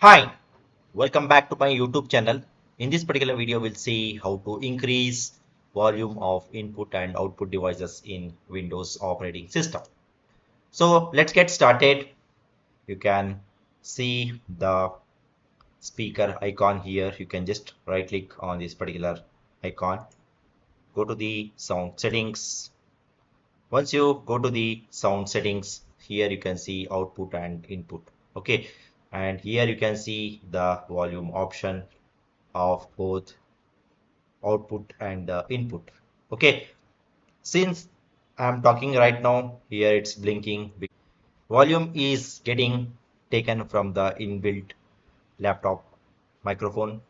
Hi, welcome back to my YouTube channel. In this particular video, we'll see how to increase volume of input and output devices in Windows operating system. So let's get started. You can see the speaker icon here. You can just right click on this particular icon. Go to the sound settings. Once you go to the sound settings, here you can see output and input. Okay, and here you can see the volume option of both output and input. Okay, since I'm talking right now, here it's blinking. Volume is getting taken from the inbuilt laptop microphone,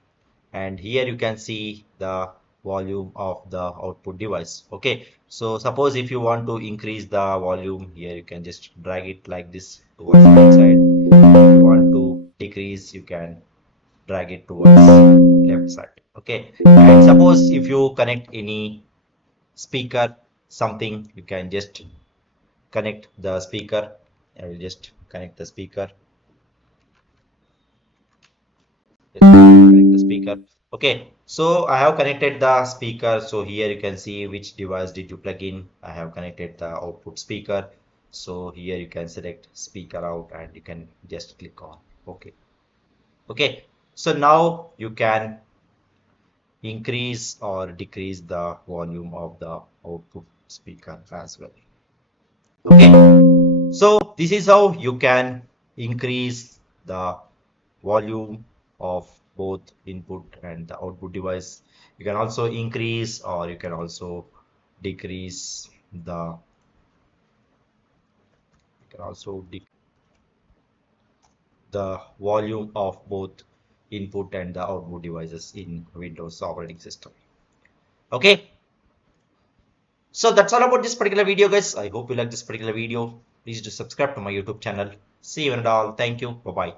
and here you can see the volume of the output device. Okay, so suppose if you want to increase the volume, here you can just drag it like this towards the right side. If you want to decrease, you can drag it towards left side. Okay, and suppose if you connect any speaker something, you can just connect the speaker. I will just connect the speaker. Just connect the speaker. Okay, so I have connected the speaker. So here you can see which device did you plug in. I have connected the output speaker. So here you can select speaker out and you can just click on OK. Okay, so now you can increase or decrease the volume of the output speaker as well. Okay, so this is how you can increase the volume of both input and the output device. You can also increase or you can also decrease the volume of both input and the output devices in Windows operating system. Okay, so that's all about this particular video, guys. I hope you like this particular video. Please do subscribe to my YouTube channel. See you and all. Thank you. Bye bye.